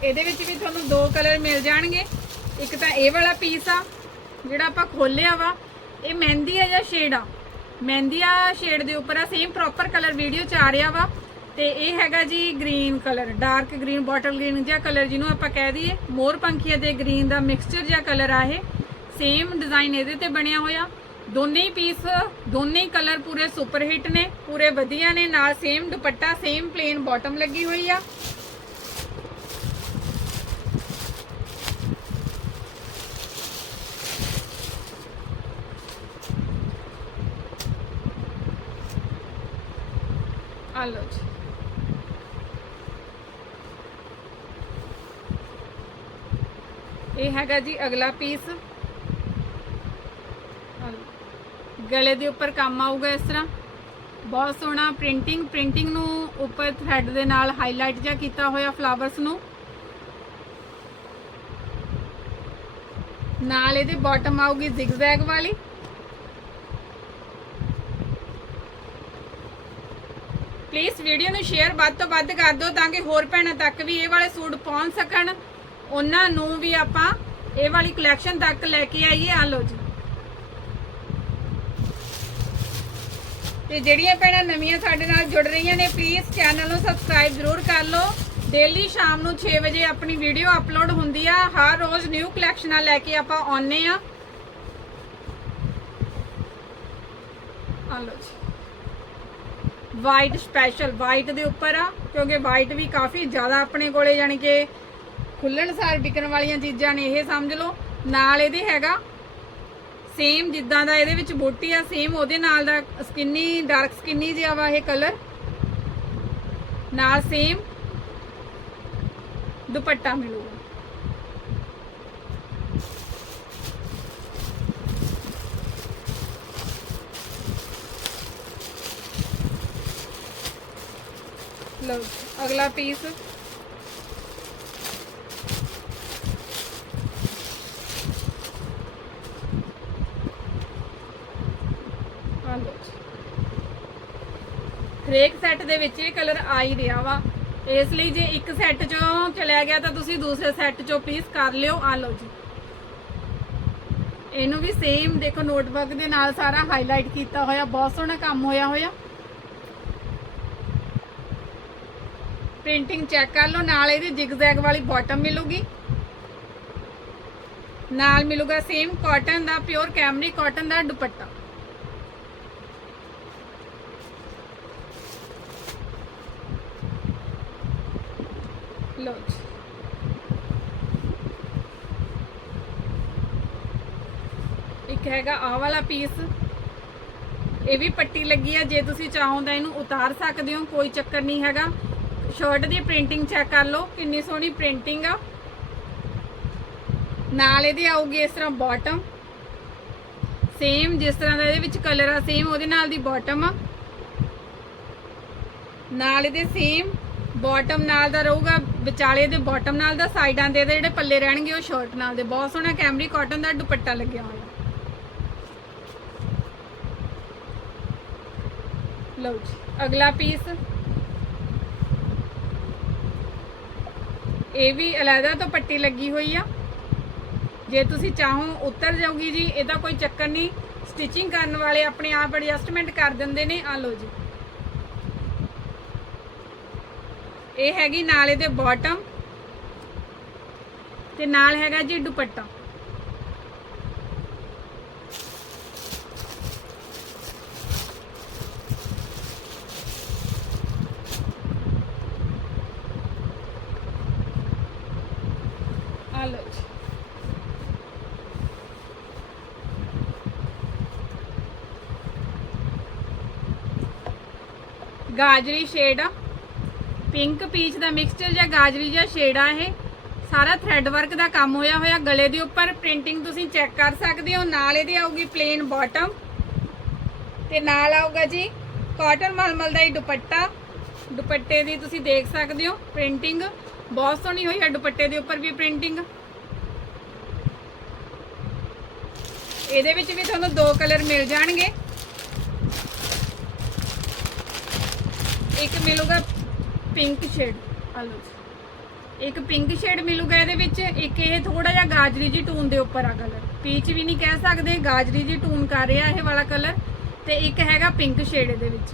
ਇਹਦੇ ਵਿੱਚ ਵੀ ਤੁਹਾਨੂੰ ਦੋ ਕਲਰ ਮਿਲ ਜਾਣਗੇ। ਇੱਕ ਤਾਂ ਇਹ ਵਾਲਾ ਪੀਸ ਆ, ਜਿਹੜਾ ਆਪਾਂ ਖੋਲਿਆ ਵਾ ਇਹ ਮਹਿੰਦੀ ਆ ਜਾਂ ਸ਼ੇਡ ਆ? ਮਹਿੰਦੀ ਆ, ਸ਼ੇਡ ਦੇ ਉੱਪਰ ਆ ਸੇਮ ਪ੍ਰੋਪਰ ਕਲਰ ਵੀਡੀਓ ਚ ਆ ਰਿਹਾ ਵਾ। ਤੇ ਇਹ ਹੈਗਾ ਜੀ green colour dark green bottle green ਜਿਹਾ ਕਲਰ ਜਿਹਨੂੰ ਆਪਾਂ ਕਹਿ ਦਈਏ। ਮੋਰ ਪੰਖੀਆ ਦੇ ਗ੍ਰੀਨ ਦਾ ਮਿਕਸਚਰ ਜਿਹਾ ਕਲਰ ਆ ਇਹ। ਸੇਮ ਡਿਜ਼ਾਈਨ ਇਹਦੇ ਤੇ ਬਣਿਆ ਹੋਇਆ। ਦੋਨੇ ਹੀ ਪੀਸ ਦੋਨੇ ਹੀ ਕਲਰ ਪੂਰੇ ਸੁਪਰ ਹਿੱਟ ਨੇ, ਪੂਰੇ ਵਧੀਆ ਨੇ, ਨਾਲ ਸੇਮ ਦੁਪੱਟਾ ਸੇਮ ਪਲੇਨ ਬਾਟਮ ਲੱਗੀ ਹੋਈ ਆ। ਆ ਲਓ ਜੀ ਇਹ ਹੈਗਾ ਜੀ ਅਗਲਾ ਪੀਸ ਗਲੇ ਦੇ ਉੱਪਰ ਕੰਮ ਆਊਗਾ ਇਸ ਤਰ੍ਹਾਂ। ਬਹੁਤ ਸੋਹਣਾ ਪ੍ਰਿੰਟਿੰਗ ਪ੍ਰਿੰਟਿੰਗ ਨੂੰ ਉੱਪਰ ਥ੍ਰੈਡ ਦੇ ਨਾਲ ਹਾਈਲਾਈਟ ਜਿਹਾ ਕੀਤਾ ਹੋਇਆ ਫਲਾਵਰਸ ਨੂੰ। ਨਾਲ ਇਹਦੇ ਬਾਟਮ ਆਊਗੀ ਜ਼ਿਗਜ਼ੈਗ ਵਾਲੀ। ਪਲੀਜ਼ ਵੀਡੀਓ ਨੂੰ ਸ਼ੇਅਰ ਵੱਧ ਤੋਂ ਵੱਧ ਕਰ ਦਿਓ ਤਾਂ ਕਿ ਹੋਰ ਭੈਣਾਂ ਤੱਕ ਵੀ ਇਹ ਵਾਲੇ ਸੂਟ ਪਹੁੰਚ ਸਕਣ। ਉਹਨਾਂ ਨੂੰ ਵੀ ਆਪਾਂ ਇਹ ਵਾਲੀ ਕਲੈਕਸ਼ਨ ਤੱਕ ਲੈ ਕੇ ਆਈਏ। ਆ ਲਓ ਜੀ। ਤੇ ਜਿਹੜੀਆਂ ਭੈਣਾਂ ਨਵੀਆਂ ਸਾਡੇ ਨਾਲ ਜੁੜ ਰਹੀਆਂ ਨੇ ਪਲੀਜ਼ ਚੈਨਲ ਨੂੰ ਸਬਸਕ੍ਰਾਈਬ ਜ਼ਰੂਰ ਕਰ ਲਓ। ਡੇਲੀ ਸ਼ਾਮ ਨੂੰ 6 ਵਜੇ ਆਪਣੀ ਵੀਡੀਓ ਅਪਲੋਡ ਹੁੰਦੀ ਆ। ਹਰ ਰੋਜ਼ ਨਿਊ ਕਲੈਕਸ਼ਨਾਂ ਲੈ ਕੇ ਆਪਾਂ ਆਉਨੇ ਆ। ਆ ਲਓ ਜੀ। ਵਾਈਟ ਸਪੈਸ਼ਲ ਵਾਈਟ ਦੇ ਉੱਪਰ ਆ, ਕਿਉਂਕਿ ਵਾਈਟ ਵੀ ਕਾਫੀ ਜ਼ਿਆਦਾ ਆਪਣੇ ਕੋਲੇ ਯਾਨੀ ਕਿ ਖੁੱਲਣਸਾਰ ਵਿਕਣ ਵਾਲੀਆਂ ਚੀਜ਼ਾਂ ਨੇ, ਇਹ ਸਮਝ ਲਓ। ਨਾਲ ਇਹਦੇ ਹੈਗਾ ਸੇਮ ਜਿੱਦਾਂ ਦਾ ਇਹਦੇ ਵਿੱਚ ਬੋਟੀ ਆ ਸੇਮ ਉਹਦੇ ਨਾਲ ਦਾ ਸਕਿੰਨੀ ਡਾਰਕ ਸਕਿੰਨੀ ਜਿਹਾ ਵਾ ਇਹ ਕਲਰ ਨਾਲ ਸੇਮ ਦੁਪੱਟਾ ਮਿਲੂਗਾ। ਲਓ ਅਗਲਾ ਪੀਸ ਹਰੇਕ ਸੈੱਟ ਦੇ ਵਿੱਚ ਇਹ ਕਲਰ ਆ ਹੀ ਰਿਹਾ ਵਾ। ਇਸ ਲਈ ਜੇ ਇੱਕ ਸੈੱਟ ਚੋਂ ਚਲਿਆ ਗਿਆ ਤਾਂ ਤੁਸੀਂ ਦੂਸਰੇ ਸੈੱਟ ਚੋਂ ਪੀਸ ਕਰ ਲਿਓ। ਆ ਲਓ ਜੀ। ਇਹਨੂੰ ਵੀ ਸੇਮ ਦੇਖੋ ਨੋਟਬੁੱਕ ਦੇ ਨਾਲ ਸਾਰਾ ਹਾਈਲਾਈਟ ਕੀਤਾ ਹੋਇਆ। ਬਹੁਤ ਸੋਹਣਾ ਕੰਮ ਹੋਇਆ ਹੋਇਆ। ਪ੍ਰਿੰਟਿੰਗ ਚੈੱਕ ਕਰ ਲਓ, ਨਾਲ ਇਹਦੀ ਜਿਗਜ਼ੈਗ ਵਾਲੀ ਬਾਟਮ ਮਿਲੂਗੀ। ਨਾਲ ਮਿਲੂਗਾ ਸੇਮ ਕਾਟਨ ਦਾ ਪਿਓਰ ਕੈਮਰੀ ਕਾਟਨ ਦਾ ਦੁਪੱਟਾ। ਲਓ ਇੱਕ ਹੈਗਾ ਆਹ ਵਾਲਾ ਪੀਸ ਇਹ ਵੀ ਪੱਟੀ ਲੱਗੀ ਆ, ਜੇ ਤੁਸੀਂ ਚਾਹੋ ਤਾਂ ਇਹਨੂੰ ਉਤਾਰ ਸਕਦੇ ਹੋ, ਕੋਈ ਚੱਕਰ ਨਹੀਂ ਹੈਗਾ। ਸ਼ਰਟ ਦੀ ਪ੍ਰਿੰਟਿੰਗ ਚੈੱਕ ਕਰ ਲਓ, ਕਿੰਨੀ ਸੋਹਣੀ ਪ੍ਰਿੰਟਿੰਗ ਆ। ਨਾਲ ਇਹਦੇ ਆਊਗੀ ਇਸ ਤਰ੍ਹਾਂ ਬਾਟਮ ਸੇਮ ਜਿਸ ਤਰ੍ਹਾਂ ਦਾ ਇਹਦੇ ਵਿੱਚ ਕਲਰ ਆ ਸੇਮ ਉਹਦੇ ਨਾਲ ਦੀ ਬਾਟਮ ਆ। ਨਾਲ ਇਹਦੇ ਸੇਮ ਬਾਟਮ ਨਾਲ ਦਾ ਰਹੂਗਾ, ਵਿਚਾਲੇ ਦੇ ਬਾਟਮ ਨਾਲ ਦਾ, ਸਾਈਡਾਂ ਦੇ ਇਹਦੇ ਜਿਹੜੇ ਪੱਲੇ ਰਹਿਣਗੇ, ਉਹ ਸ਼ਰਟ ਨਾਲ ਦੇ। ਬਹੁਤ ਸੋਹਣਾ ਕੈਮਰੀ ਕਾਟਨ ਦਾ ਦੁਪੱਟਾ ਲੱਗਿਆ ਹੋਇਆ। ਲਓ ਜੀ, ਅਗਲਾ ਪੀਸ ਇਹ ਵੀ ਅਲੱਗਾ ਤੋਂ ਪੱਟੀ ਲੱਗੀ ਹੋਈ ਆ। ਜੇ ਤੁਸੀਂ ਚਾਹੋ ਉਤਰ ਜਾਊਗੀ ਜੀ, ਇਹਦਾ ਕੋਈ ਚੱਕਰ ਨਹੀਂ। ਸਟਿਚਿੰਗ ਕਰਨ ਵਾਲੇ ਆਪਣੇ ਆਪ ਐਡਜਸਟਮੈਂਟ ਕਰ ਦਿੰਦੇ ਨੇ। ਆ ਲਓ ਜੀ। ਇਹ ਹੈਗੀ ਨਾਲ ਇਹਦੇ ਬਾਟਮ ਤੇ ਨਾਲ ਹੈਗਾ ਜੀ ਦੁਪੱਟਾ ਆ ਲਓ ਜੀ ਗਾਜਰੀ ਸ਼ੇਡ ਆ। ਪਿੰਕ ਪੀਚ ਦਾ ਮਿਕਸਚਰ ਜਾਂ ਗਾਜਰੀ ਜਾਂ ਸ਼ੇਡ ਆ ਇਹ। ਸਾਰਾ ਥ੍ਰੈਡ ਵਰਕ ਦਾ ਕੰਮ ਹੋਇਆ ਹੋਇਆ ਗਲੇ ਦੇ ਉੱਪਰ। ਪ੍ਰਿੰਟਿੰਗ ਤੁਸੀਂ ਚੈੱਕ ਕਰ ਸਕਦੇ ਹੋ। ਨਾਲ ਇਹਦੇ ਆਊਗੀ ਪਲੇਨ ਬਾਟਮ ਤੇ ਨਾਲ ਆਊਗਾ ਜੀ ਕਾਟਨ ਮਲਮਲ ਦਾ ਹੀ ਦੁਪੱਟਾ। ਦੁਪੱਟੇ ਦੀ ਤੁਸੀਂ ਦੇਖ ਸਕਦੇ ਹੋ ਪ੍ਰਿੰਟਿੰਗ ਬਹੁਤ ਸੋਹਣੀ ਹੋਈ ਹੈ ਦੁਪੱਟੇ ਦੇ ਉੱਪਰ ਵੀ ਪ੍ਰਿੰਟਿੰਗ ਇਹਦੇ ਵਿੱਚ ਵੀ ਤੁਹਾਨੂੰ ਦੋ ਕਲਰ ਮਿਲ ਜਾਣਗੇ। ਇੱਕ ਮਿਲੂਗਾ ਪਿੰਕ ਸ਼ੇਡ ਆ ਲਓ ਜੀ। ਇੱਕ ਪਿੰਕ ਸ਼ੇਡ ਮਿਲੂਗਾ ਇਹਦੇ ਵਿੱਚ, ਇੱਕ ਇਹ ਥੋੜਾ ਜਿਹਾ ਗਾਜਰੀ ਜੀ ਟੂਨ ਦੇ ਉੱਪਰ ਆ ਕਲਰ ਪੀਚ ਵੀ ਨਹੀਂ ਕਹਿ ਸਕਦੇ, ਗਾਜਰੀ ਜੀ ਟੂਨ ਕਰ ਰਿਹਾ ਇਹ ਵਾਲਾ ਕਲਰ ਤੇ ਇੱਕ ਹੈਗਾ ਪਿੰਕ ਸ਼ੇਡ ਇਹਦੇ ਵਿੱਚ।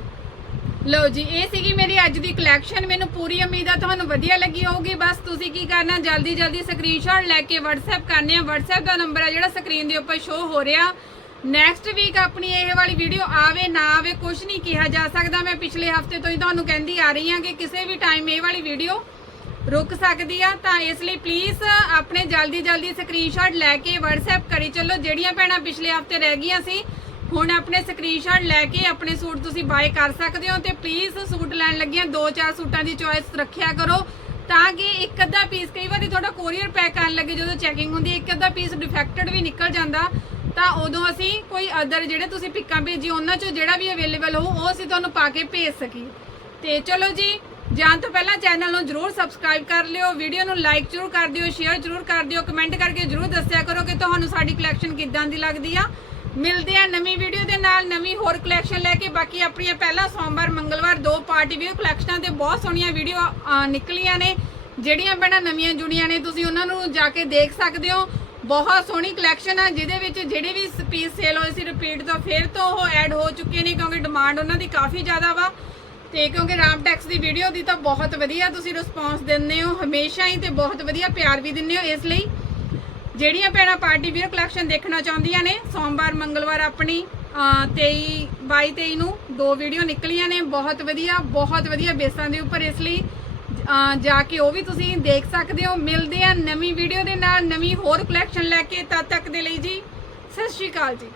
ਲਓ ਜੀ, ਇਹ ਸੀਗੀ ਮੇਰੀ ਅੱਜ ਦੀ ਕਲੈਕਸ਼ਨ ਮੈਨੂੰ ਪੂਰੀ ਉਮੀਦ ਆ ਤੁਹਾਨੂੰ ਵਧੀਆ ਲੱਗੀ ਹੋਊਗੀ। ਬਸ ਤੁਸੀਂ ਕੀ ਕਰਨਾ ਜਲਦੀ ਜਲਦੀ ਸਕਰੀਨਸ਼ਾਟ ਲੈ ਕੇ WhatsApp ਕਰਨੇ ਆ। WhatsApp ਦਾ ਨੰਬਰ ਆ ਜਿਹੜਾ ਸਕਰੀਨ ਦੇ ਉੱਪਰ ਸ਼ੋ ਹੋ ਰਿਹਾ। ਨੈਕਸਟ ਵੀਕ ਆਪਣੀ ਇਹ ਵਾਲੀ ਵੀਡੀਓ ਆਵੇ, ਨਾ ਆਵੇ ਕੁਝ ਨਹੀਂ ਕਿਹਾ ਜਾ ਸਕਦਾ। ਮੈਂ ਪਿਛਲੇ ਹਫ਼ਤੇ ਤੋਂ ਹੀ ਤੁਹਾਨੂੰ ਕਹਿੰਦੀ ਆ ਰਹੀ ਹਾਂ ਕਿ ਕਿਸੇ ਵੀ ਟਾਈਮ ਇਹ ਵਾਲੀ ਵੀਡੀਓ ਰੁਕ ਸਕਦੀ ਆ। ਤਾਂ ਇਸ ਲਈ ਪਲੀਜ਼ ਆਪਣੇ ਜਲਦੀ ਜਲਦੀ ਸਕਰੀਨਸ਼ਾਟ ਲੈ ਕੇ WhatsApp ਕਰੀ ਚੱਲੋ। ਜਿਹੜੀਆਂ ਭੈਣਾਂ ਪਿਛਲੇ ਹਫ਼ਤੇ ਰਹਿ ਗਈਆਂ ਸੀ, ਹੁਣ ਆਪਣੇ ਸਕਰੀਨਸ਼ਾਟ ਲੈ ਕੇ ਆਪਣੇ ਸੂਟ ਤੁਸੀਂ ਬਾਏ ਕਰ ਸਕਦੇ ਹੋ ਤੇ ਪਲੀਜ਼ ਸੂਟ ਲੈਣ ਲੱਗਿਆਂ। ਦੋ ਚਾਰ ਸੂਟਾਂ ਦੀ ਚੋਇਸ ਰੱਖਿਆ ਕਰੋ। ਤਾਂ ਕਿ ਇੱਕ ਅੱਧਾ ਪੀਸ ਕਈ ਵਾਰੀ ਤੁਹਾਡਾ ਕੋਰੀਅਰ ਪੈਕ ਕਰਨ ਲੱਗੇ ਜਦੋਂ ਚੈਕਿੰਗ ਹੁੰਦੀ, ਇੱਕ ਅੱਧਾ ਪੀਸ ਡਿਫੈਕਟਡ ਵੀ ਨਿਕਲ ਜਾਂਦਾ। ਤਾਂ ਉਦੋਂ ਅਸੀਂ ਕੋਈ ਅਦਰ ਜਿਹੜੇ ਤੁਸੀਂ ਪਿੱਕਾਂ ਭੇਜੀ, ਉਹਨਾਂ ਚੋਂ ਜਿਹੜਾ ਵੀ ਅਵੇਲੇਬਲ ਹੋ ਉਹ ਅਸੀਂ ਤੁਹਾਨੂੰ ਪਾ ਕੇ ਭੇਜ ਸਕੀਏ। ਤੇ ਚਲੋ ਜੀ, ਜਾਣ ਤੋਂ ਪਹਿਲਾਂ ਚੈਨਲ ਨੂੰ ਜਰੂਰ ਸਬਸਕ੍ਰਾਈਬ ਕਰ ਲਿਓ ਵੀਡੀਓ ਨੂੰ ਲਾਈਕ ਜਰੂਰ ਕਰ ਦਿਓ ਸ਼ੇਅਰ ਜਰੂਰ ਕਰ ਦਿਓ ਕਮੈਂਟ ਕਰਕੇ ਜਰੂਰ ਦੱਸਿਆ ਕਰੋ ਕਿ ਤੁਹਾਨੂੰ ਸਾਡੀ ਕਲੈਕਸ਼ਨ ਕਿੱਦਾਂ ਦੀ ਲੱਗਦੀ ਆ। ਮਿਲਦੇ ਆ ਨਵੀਂ ਵੀਡੀਓ ਦੇ ਨਾਲ, ਨਵੀਂ ਹੋਰ ਕਲੈਕਸ਼ਨ ਲੈ ਕੇ। ਬਾਕੀ ਆਪਣੀਆਂ ਪਹਿਲਾ ਸੋਮਵਾਰ, ਮੰਗਲਵਾਰ ਦੋ ਪਾਰਟੀ ਵੀਡੀਓ ਕਲੈਕਸ਼ਨਾਂ ਤੇ ਬਹੁਤ ਸੋਹਣੀਆਂ ਵੀਡੀਓ ਨਿਕਲੀਆਂ ਨੇ। ਜਿਹੜੀਆਂ ਭੈਣਾਂ ਨਵੀਆਂ ਜੁੜੀਆਂ ਨੇ, ਤੁਸੀਂ ਉਹਨਾਂ ਨੂੰ ਜਾ ਕੇ ਦੇਖ ਸਕਦੇ ਹੋ। ਬਹੁਤ ਸੋਹਣੀ ਕਲੈਕਸ਼ਨ ਆ ਜਿਹਦੇ ਵਿੱਚ ਜਿਹੜੇ ਵੀ ਪੀਸ ਸੇਲ ਹੋਏ ਸੀ ਰਿਪੀਟ ਤੋਂ ਫਿਰ ਤੋਂ ਉਹ ਐਡ ਹੋ ਚੁੱਕੇ ਨੇ ਕਿਉਂਕਿ ਡਿਮਾਂਡ ਉਹਨਾਂ ਦੀ ਕਾਫੀ ਜ਼ਿਆਦਾ ਵਾ। ਤੇ ਕਿਉਂਕਿ ਰਾਮਟੈਕਸ ਦੀ ਵੀਡੀਓ ਦੀ ਤਾਂ ਬਹੁਤ ਵਧੀਆ ਤੁਸੀਂ ਰਿਸਪੌਂਸ ਦਿੰਦੇ ਹੋ ਹਮੇਸ਼ਾ ਹੀ ਤੇ ਬਹੁਤ ਵਧੀਆ ਪਿਆਰ ਵੀ ਦਿੰਦੇ ਹੋ ਇਸ ਲਈ। ਜਿਹੜੀਆਂ ਭੈਣਾਂ ਪਾਰਟੀ ਵੀਅਰ ਕਲੈਕਸ਼ਨ ਦੇਖਣਾ ਚਾਹੁੰਦੀਆਂ ਨੇ ਸੋਮਵਾਰ ਮੰਗਲਵਾਰ ਆਪਣੀ ਅਹ, 23 22 23 ਨੂੰ ਦੋ ਵੀਡੀਓ ਨਿਕਲੀਆਂ ਨੇ ਬਹੁਤ ਵਧੀਆ ਬਹੁਤ ਵਧੀਆ ਬੇਸਾਂ ਦੇ ਉੱਪਰ ਇਸ ਲਈ। ਜਾ ਕੇ ਉਹ ਵੀ ਤੁਸੀਂ ਦੇਖ ਸਕਦੇ ਹੋ। ਮਿਲਦੇ ਆ ਨਵੀਂ ਵੀਡੀਓ ਦੇ ਨਾਲ, ਨਵੀਂ ਹੋਰ ਕਲੈਕਸ਼ਨ ਲੈ ਕੇ ਤਦ ਤੱਕ ਦੇ ਲਈ ਜੀ। ਸਤਿ ਸ਼੍ਰੀ ਅਕਾਲ ਜੀ।